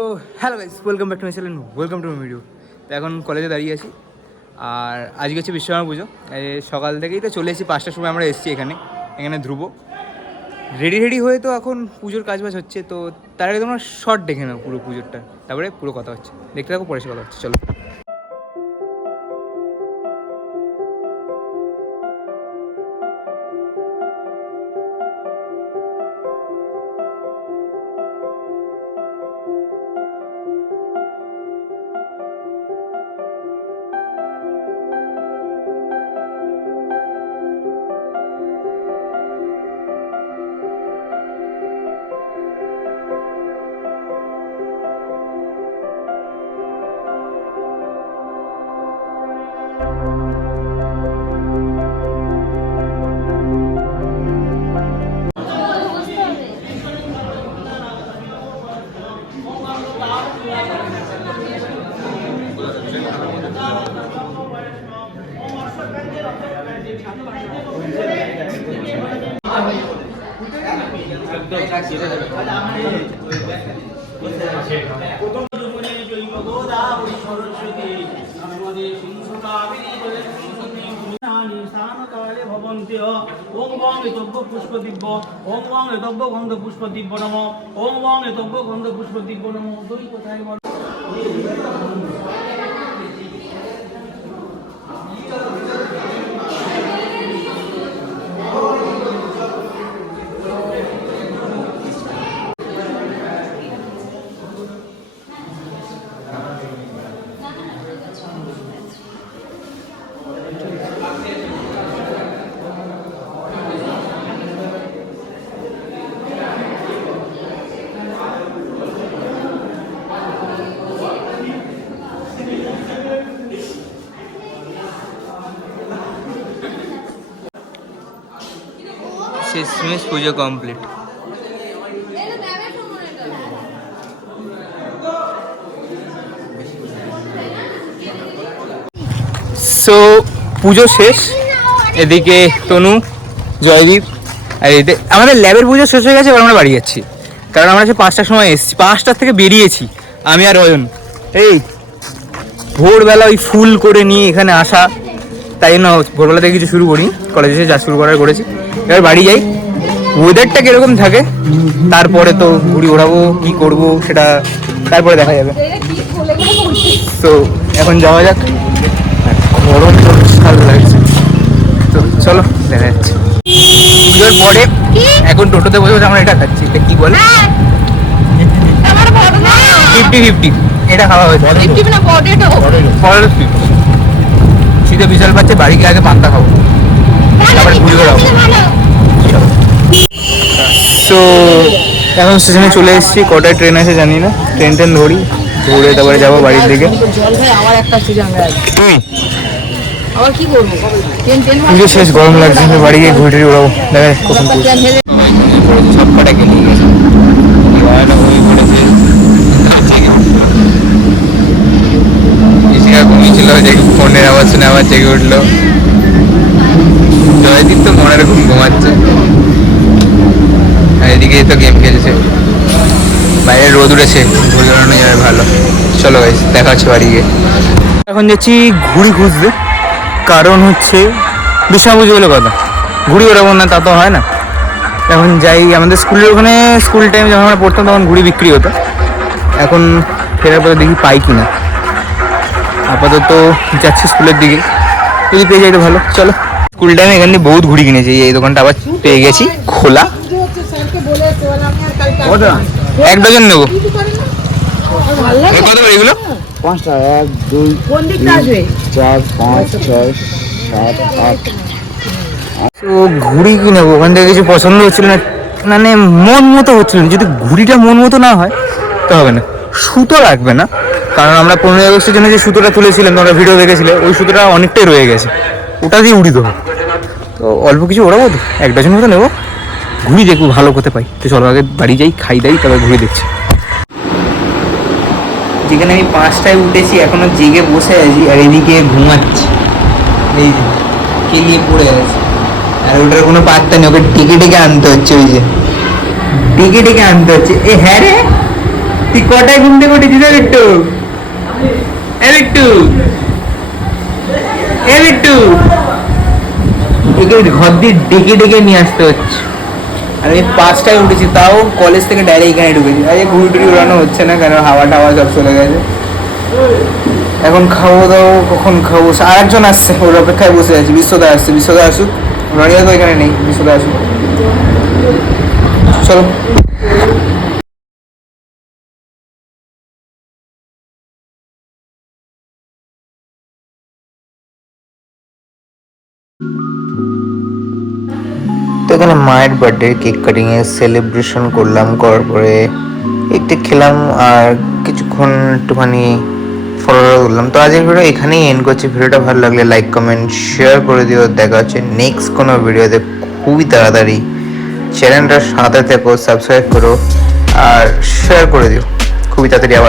তো hello guys, welcome back to my channel, welcome to my video. তো এখন কলেজে দাঁড়িয়ে আছি, আর আজকে হচ্ছে বিশ্বকর্মা পুজো। সকাল থেকেই তো চলে এসেছি, 5টার সময় আমরা এসেছি এখানে ধ্রুব রেডি হয়ে তো এখন পুজোর কাজবাজ হচ্ছে। তো তার আগে তোমরা শর্ট দেখে নাও পুরো পুজোরটা, তারপরে পুরো কথা হচ্ছে, দেখতে থাকো, পরে সে কথা হচ্ছে। চলো। ওম বং এতব্য পুষ্প দিব্য, ওম বং এতব্য গন্ধ পুষ্প দিব্য নম, ওম বং এতব্য গন্ধ পুষ্প দিব্য নম। দুই কোথায় বল শেষমেশ পুজো কমপ্লিট। সো পুজো শেষ, এদিকে তনু, জয়দীপ, আর এতে আমাদের ল্যাবের পুজো শেষ হয়ে গেছে। এবার আমরা বাড়ি যাচ্ছি, কারণ আমরা 5টার সময় এসেছি, 5টার থেকে বেরিয়েছি আমি আর অয়ন। এই ভোরবেলা ওই ফুল করে নিয়ে এখানে আসা, তাই জন্য ভোরবেলা থেকে কিছু শুরু করি, কলেজে এসে যা শুরু করেছি। এবার বাড়ি যাই, ওয়েদারটা কীরকম থাকে তারপরে তো ঘুড়ি ওড়াবো, কী করবো সেটা তারপরে দেখা যাবে। তো এখন যাওয়া যাক, গরম তো বিশাল লাগছে। তো চলো, দেখা যাচ্ছে। পুজোর পরে এখন টোটোতে বসে আমরা এটা খাচ্ছি, এটা কি বলে, 50-50 এটা খাওয়া হয়েছে। শীতে বিশাল পাচ্ছে, বাড়ি গিয়ে আগে পান্তা খাবো, তারপরে ঘুরে বেড়াবো। তো এখন স্টেশনে চলে এসেছি, কটায় ট্রেন আছে জানি না, ট্রেন ধরি, ঘুরে তারপরে যাবো বাড়ির দিকে। পুজো শেষ, গরম লাগছে, বাড়ি গিয়ে ঘুরে উড়াবো, দেখা সবকটা গেলি ঘুমিয়েছিল, ফোনের আওয়াজ শুনে আবার জেগে উঠলো। জয়দীপ তো মনের ঘুম ঘুমাচ্ছে, আর এদিকে তো গেম খেলছে। বাইরে রোদ উঠেছে, ঘুরে বেড়ানো যাবে ভালো। চলো গাইস, দেখা হচ্ছে বাড়ি গিয়ে। এখন যাচ্ছি ঘুড়ি খুঁজতে, কারণ হচ্ছে বিশ্বকর্মা পুজো বলে কথা, ঘুড়ি ওড়াবো না তা তো হয় না। এখন যাই, আমাদের স্কুলের ওখানে স্কুল টাইমে যখন আমরা পড়তাম তখন ঘুড়ি বিক্রি হতো। এখন ফেরার পরে দেখি পাই কিনা। আপাতত যাচ্ছি স্কুলের দিকে, যদি পেয়ে যাই তো ভালো। চলো, স্কুল টাইমে এখান থেকে বহুত ঘুড়ি কিনেছি, এই দোকানটা আবার পেয়ে গেছি খোলা। 1 ডজন নেবো। কত করে এগুলো? 5 টাকা, 1 2 4 5 6 7 8। তো ঘুড়ি কি নেবো, ওখান থেকে কিছু পছন্দ হচ্ছিল না, মানে মন মতো হচ্ছিল না। যদি ঘুড়িটা মন মতো না হয় তো হবে না। সুতো লাগবে না, কারণ আমরা 15ই আগস্টের জন্য যে সুতোটা তুলেছিলাম, তোমরা ভিডিও দেখেছিলে, ওই সুতোটা অনেকটাই রয়ে গেছে, ওটা দিয়ে উড়ি দেবো। তো অল্প কিছু ওড়াবো, তো 1 ডজন মতো নেবো। ঘুড়ি দেখবো ভালো করতে পাই। তো চলো আগে বাড়ি যাই, খাই দাই, তবে ঘুড়ি দেখছি। যেখানে আমি 5টায় উঠেছি এখনো জেগে বসে আছি, আর এদিকে ঘুমাচ্ছি, এই যে কে নিয়ে পড়ে আছে। আর ওটার কোনো পাত্তা নেই, ওকে ডেকে আনতে হচ্ছে, ওই যে ডেকে আনতে হচ্ছে। এ হ্যাঁ রে, তুই কটায় ঘুম থেকে উঠেছিস একটু একটু একটু ঘর দিয়ে ডেকে ডেকে নিয়ে আসতে হচ্ছে। আর আমি 5টায় উঠেছি, তাও কলেজ থেকে ডাইরেক্ট এখানে ঢুকেছি। আজকে ঘুরি টুরি উড়ানো হচ্ছে না, কেন হাওয়া টাওয়া সব চলে গেছে। এখন খাবো দাও, কখন খাবো? আর একজন আসছে, ওর অপেক্ষায় বসে আছি। বিশ্বদা আসছে, বিশ্বদা আসুক। রনিয়া তো এখানে নেই, বিশ্বদা আসুক। চলো। তো এখানে মায়ের বার্থডে কেক কাটিং এর সেলিব্রেশন করলাম, করার পরে একটু খেলাম আর কিছুক্ষণ একটুখানি ফলো করলাম। তো আজকের ভিডিও এখানেই এন্ড করছি। ভিডিওটা ভালো লাগলে লাইক কমেন্ট শেয়ার করে দিও। দেখা হচ্ছে নেক্সট কোনো ভিডিওতে খুবই তাড়াতাড়ি। চ্যানেলটার সাথে থেকো, সাবস্ক্রাইব করো আর শেয়ার করে দিও খুবই তাড়াতাড়ি আবার